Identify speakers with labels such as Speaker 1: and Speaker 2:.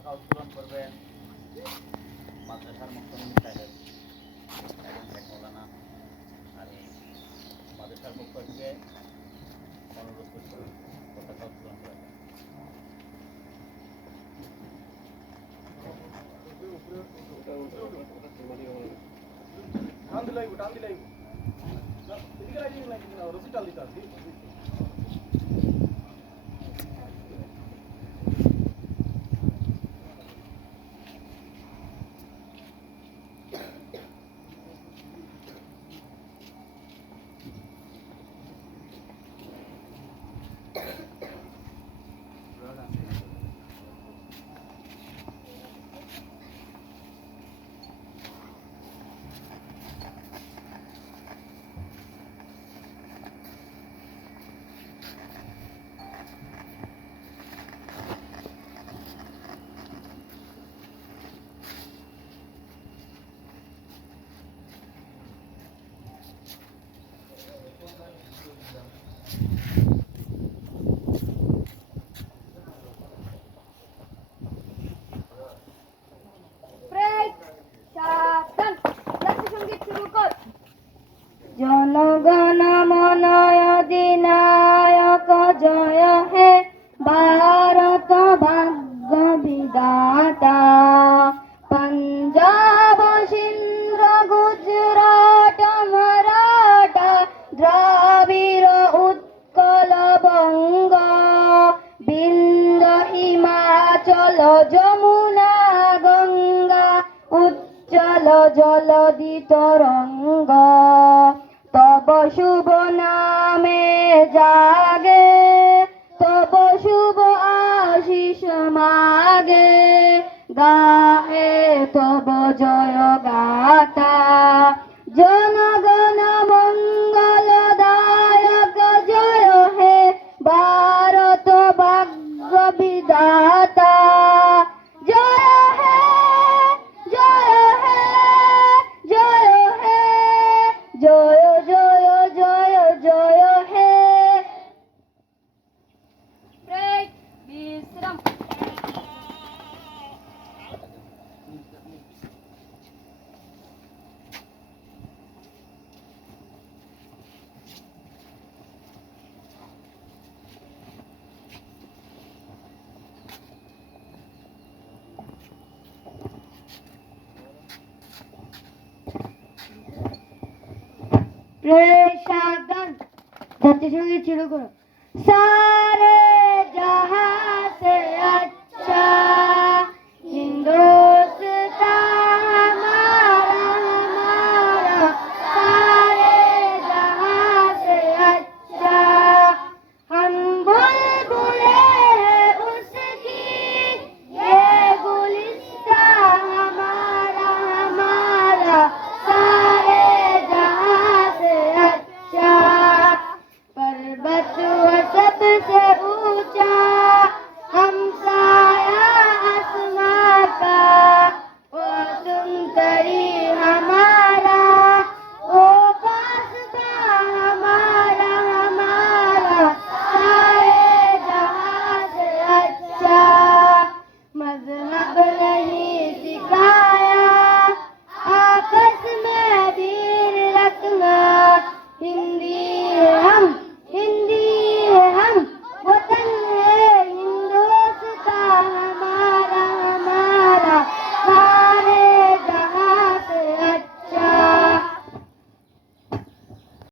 Speaker 1: পতাকা উত্তোলন করবেন মাদ্রাসার মুখ্যমন্ত্রী সাহেব এবং শেখ মৌলানা, আর এই মাদ্রাসার পক্ষ থেকে অনুরোধ করছি পতাকা উত্তোলন করার জন্য।
Speaker 2: টান দিলাই টান দিলাই রসি টাল দিতে আসবি
Speaker 3: জলদি তরঙ্গ তব শুভ নামে জাগে। তব শুভ আশিস মাগে। গাহে তব জয় গাতা। জনগণ মঙ্গল দায়ক জয় হে। ভারত ভাগ্য বিধাতা। জাতীয় সংগীত ছিল করো সারে যাহা